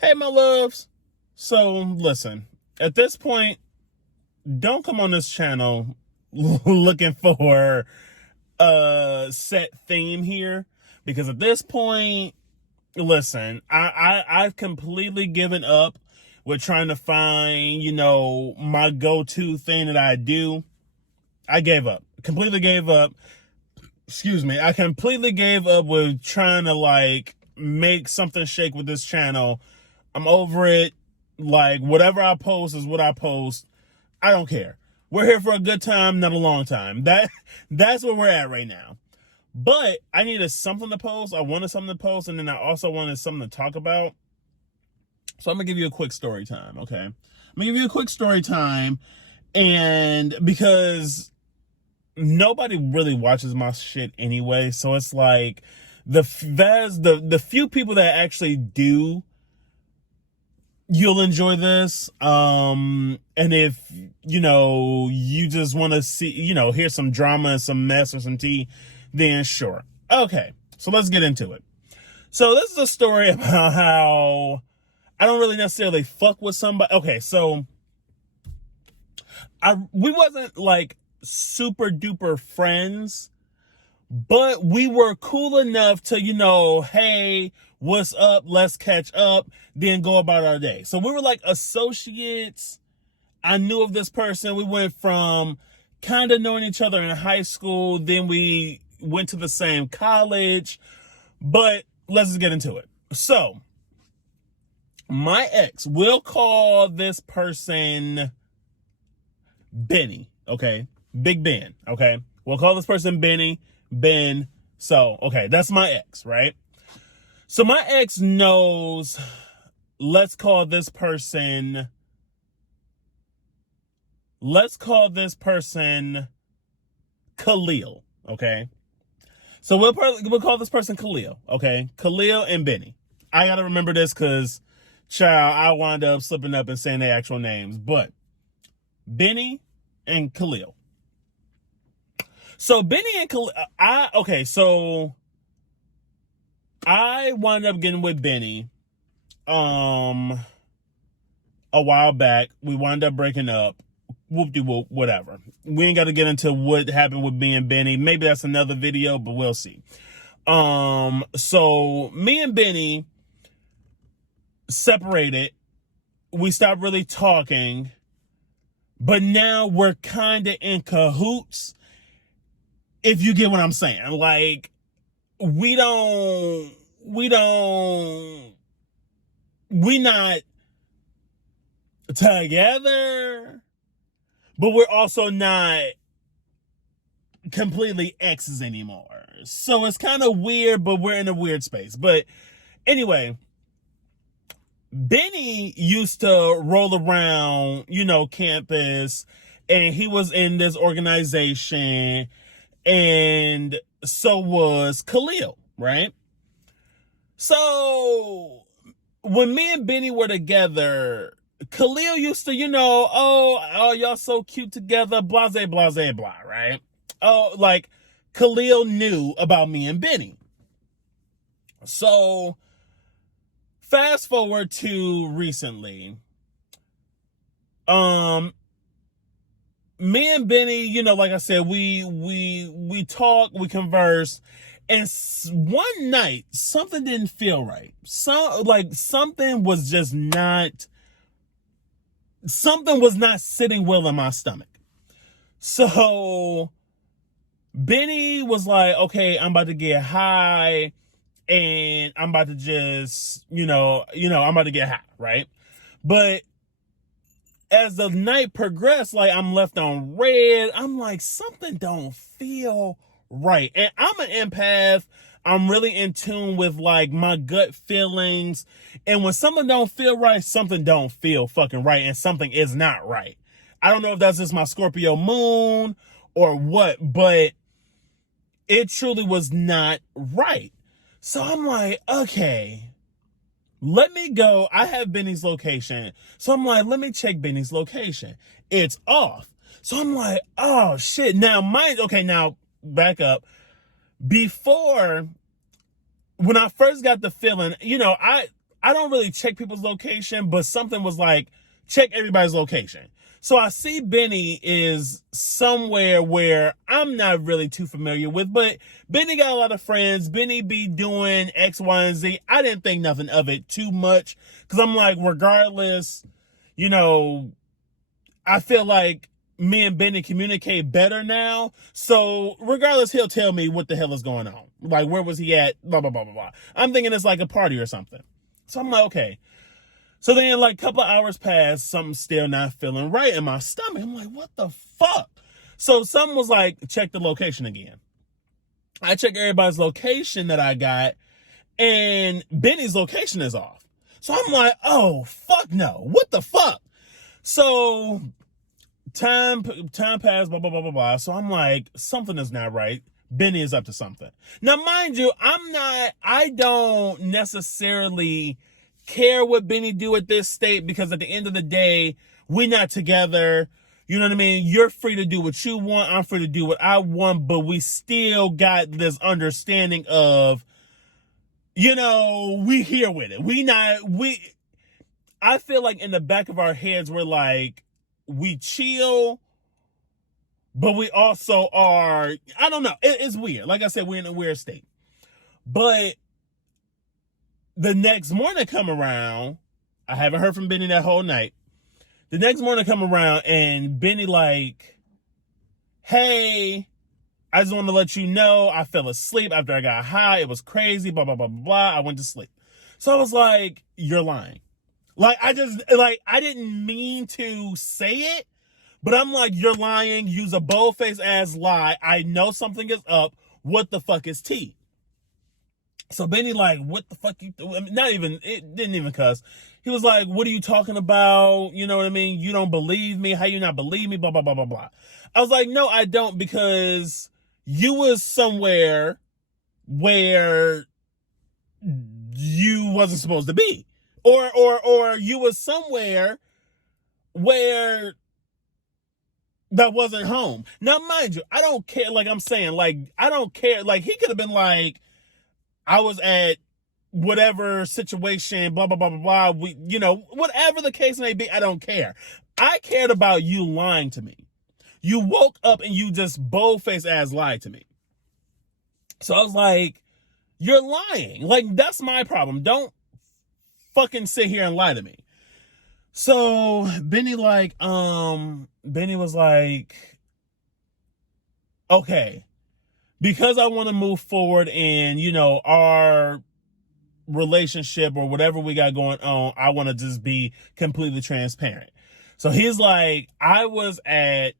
Hey, my loves. So, listen, at this point, don't come on this channel looking for a set theme here, because at this point, listen, I've completely given up with trying to find, my go-to thing that I do. I gave up. Completely gave up. Excuse me. I completely gave up with trying to make something shake with this channel. I'm over it. Like, whatever I post is what I post. I don't care. We're here for a good time, not a long time. That's where we're at right now. But I needed something to post. I wanted something to post, and then I also wanted something to talk about. So I'm gonna give you a quick story time, okay? I'm gonna give you a quick story time, and because nobody really watches my shit anyway, so it's like the few people that actually do, you'll enjoy this. And if you just want to see, hear some drama and some mess or some tea, then sure. Okay, so let's get into it. So this is a story about how I don't really necessarily fuck with somebody. Okay, so we wasn't like super duper friends, but we were cool enough to, hey, what's up? Let's catch up, then go about our day. So we were like associates. I knew of this person. We went from kind of knowing each other in high school, then we went to the same college, but let's just get into it. So my ex, we'll call this person Benny, okay? Big Ben, okay? We'll call this person Benny, Ben. So, okay, that's my ex, right? So my ex knows, let's call this person Khalil, okay? So we'll call this person Khalil, okay? Khalil and Benny. I gotta remember this because, child, I wound up slipping up and saying their actual names, but Benny and Khalil. So Benny and Khalil, so I wound up getting with Benny a while back. We wound up breaking up. Whoop-de-whoop, whatever. We ain't got to get into what happened with me and Benny. Maybe that's another video, but we'll see. So me and Benny separated. We stopped really talking, but now we're kind of in cahoots, if you get what I'm saying. Like, we not together, but we're also not completely exes anymore. So it's kind of weird, but we're in a weird space. But anyway, Benny used to roll around, campus, and he was in this organization, and so was Khalil, right? So when me and Benny were together, Khalil used to, oh, y'all so cute together, blase, blase, blah, right? Oh, like, Khalil knew about me and Benny. So fast forward to recently, me and Benny, like I said, we talk, we converse, and one night something didn't feel right. Something was not sitting well in my stomach. So Benny was like, okay, I'm about to get high, and I'm about to just, I'm about to get high, right? But as the night progressed, like, I'm left on red. I'm like, something don't feel right. And I'm an empath. I'm really in tune with, like, my gut feelings. And when something don't feel right, something don't feel fucking right. And something is not right. I don't know if that's just my Scorpio moon or what, but it truly was not right. So I'm like, okay, let me go. I have Benny's location. So I'm like, let me check Benny's location. It's off. So I'm like, oh shit. Now back up. Before, when I first got the feeling, I don't really check people's location, but something was like, check everybody's location. So I see Benny is somewhere where I'm not really too familiar with, but Benny got a lot of friends. Benny be doing X, Y, and Z. I didn't think nothing of it too much because I'm like, regardless, you know, I feel like me and Benny communicate better now. So regardless, he'll tell me what the hell is going on. Like, where was he at? Blah, blah, blah, blah, blah. I'm thinking it's like a party or something. So I'm like, okay. So then like a couple of hours pass, something's still not feeling right in my stomach. I'm like, what the fuck? So someone was like, check the location again. I check everybody's location that I got, and Benny's location is off. So I'm like, oh, fuck no. What the fuck? So time passed, blah, blah, blah, blah, blah. So I'm like, something is not right. Benny is up to something. Now, mind you, I don't necessarily care what Benny do at this state, because at the end of the day, we're not together. You know what I mean? You're free to do what you want. I'm free to do what I want, but we still got this understanding of, you know, we here with it. I feel like in the back of our heads, we're like, we chill, but we also are, I don't know. It's weird. Like I said, we're in a weird state. But the next morning come around, I haven't heard from Benny that whole night. The next morning come around and Benny like, hey, I just want to let you know I fell asleep after I got high. It was crazy, blah, blah, blah, blah, blah. I went to sleep. So I was like, you're lying. Like, I didn't mean to say it, but I'm like, you're lying. Use a bold-faced ass lie. I know something is up. What the fuck is tea? So Benny like, what the fuck you, I mean, it didn't even cuss. He was like, what are you talking about? You know what I mean? You don't believe me. How you not believe me? Blah, blah, blah, blah, blah. I was like, no, I don't, because you was somewhere where you wasn't supposed to be. Or you was somewhere where that wasn't home. Now, mind you, I don't care. Like I'm saying, like, I don't care. Like, he could have been like, I was at whatever situation, blah, blah, blah, blah, blah. You know, whatever the case may be, I don't care. I cared about you lying to me. You woke up and you just bold-faced ass lied to me. So I was like, you're lying. Like, that's my problem. Don't fucking sit here and lie to me. So Benny was like, okay, because I want to move forward and, you know, our relationship or whatever we got going on, I want to just be completely transparent. So he's like, I was at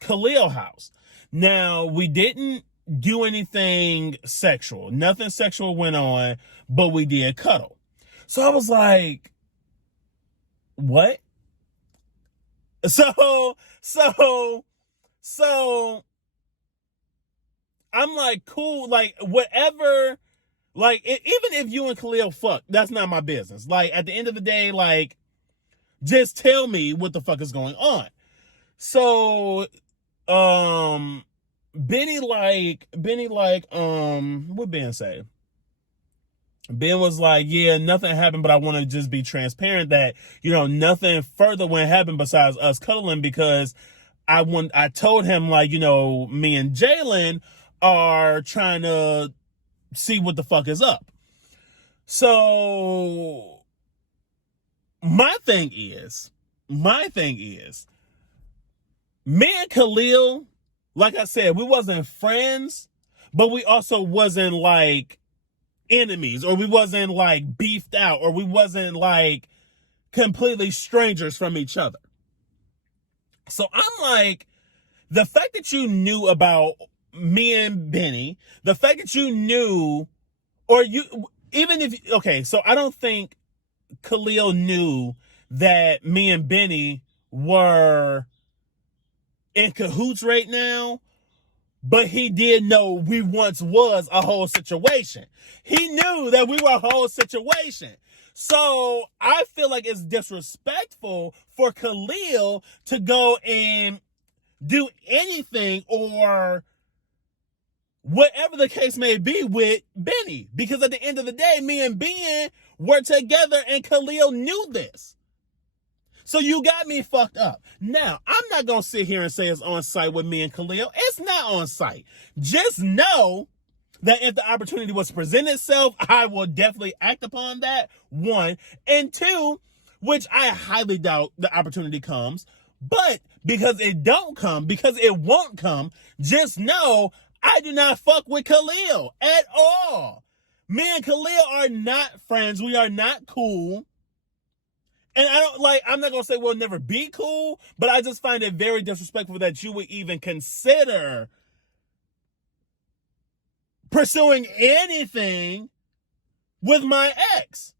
Khalil's house. Now, we didn't do anything sexual. Nothing sexual went on, but we did cuddle. So I was like, what? So I'm like, cool, like, whatever, like, even if you and Khalil fuck, that's not my business. Like, at the end of the day, like, just tell me what the fuck is going on. So, Benny, what Ben say? Ben was like, yeah, nothing happened, but I want to just be transparent that, you know, nothing further went happen besides us cuddling, because I told him, like, you know, me and Jalen are trying to see what the fuck is up. So my thing is, me and Khalil, like I said, we wasn't friends, but we also wasn't like enemies, or we wasn't like beefed out, or we wasn't like completely strangers from each other. So I'm like, the fact that you knew about me and Benny, the fact that you knew, or you, even if, okay, so I don't think Khalil knew that me and Benny were in cahoots right now, but he did know we once was a whole situation. He knew that we were a whole situation. So I feel like it's disrespectful for Khalil to go and do anything or whatever the case may be with Benny. Because at the end of the day, me and Ben were together and Khalil knew this. So you got me fucked up. Now, I'm not going to sit here and say it's on site with me and Khalil. It's not on site. Just know that if the opportunity was to present itself, I will definitely act upon that, one. And two, which I highly doubt the opportunity comes, but because it won't come, just know I do not fuck with Khalil at all. Me and Khalil are not friends. We are not cool. And I'm not going to say we'll never be cool, but I just find it very disrespectful that you would even consider pursuing anything with my ex.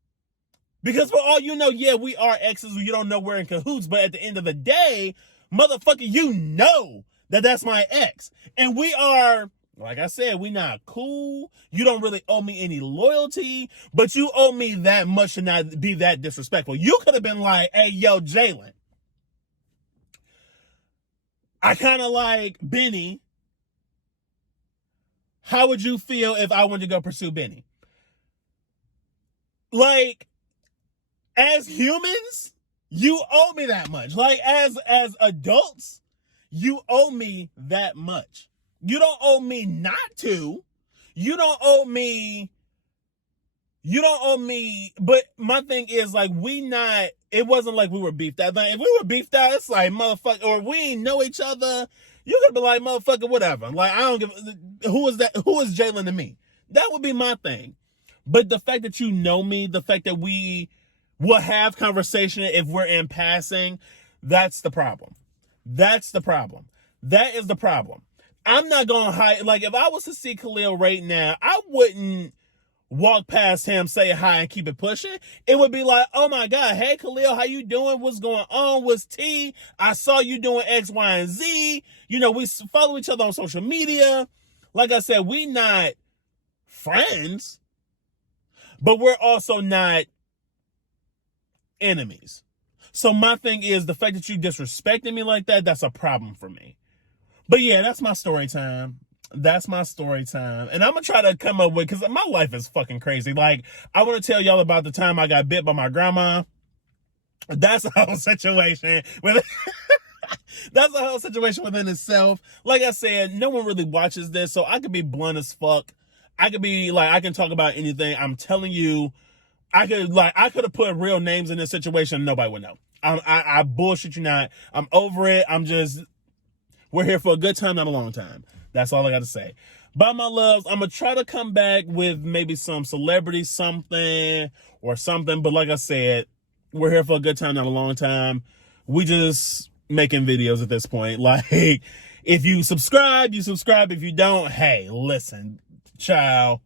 Because for all you know, yeah, we are exes. You don't know we're in cahoots, but at the end of the day, motherfucker, you know that that's my ex. And we are, like I said, we not cool. You don't really owe me any loyalty, but you owe me that much to not be that disrespectful. You could have been like, hey, yo, Jalen, I kind of like Benny. How would you feel if I wanted to go pursue Benny? Like, as humans, you owe me that much. Like, as adults, you owe me that much. You don't owe me not to. You don't owe me, but my thing is, like, it wasn't like we were beefed out. Like, if we were beefed out, it's like, motherfucker, or we ain't know each other, you could be like, motherfucker, whatever. Like, I don't give, who is that? Who is Jalen to me? That would be my thing. But the fact that you know me, the fact that we will have conversation if we're in passing, that's the problem. That's the problem. That is the problem. I'm not going to hide. Like, if I was to see Khalil right now, I wouldn't walk past him, say hi, and keep it pushing. It would be like, oh my God, hey Khalil, how you doing? What's going on? What's T? I saw you doing X, Y, and Z. You know, we follow each other on social media. Like I said, we not friends, but we're also not enemies. So my thing is, the fact that you disrespected me like that, that's a problem for me. But yeah, that's my story time. That's my story time. And I'm going to try to come up with, because my life is fucking crazy. Like, I want to tell y'all about the time I got bit by my grandma. That's a whole situation. That's a whole situation within itself. Like I said, no one really watches this, so I could be blunt as fuck. I could be like, I can talk about anything. I'm telling you, I could have put real names in this situation and nobody would know. I bullshit you not. I'm over it. We're here for a good time, not a long time. That's all I got to say. Bye, my loves. I'm going to try to come back with maybe some celebrity something or something. But like I said, we're here for a good time, not a long time. We just making videos at this point. Like, if you subscribe, you subscribe. If you don't, hey, listen, ciao.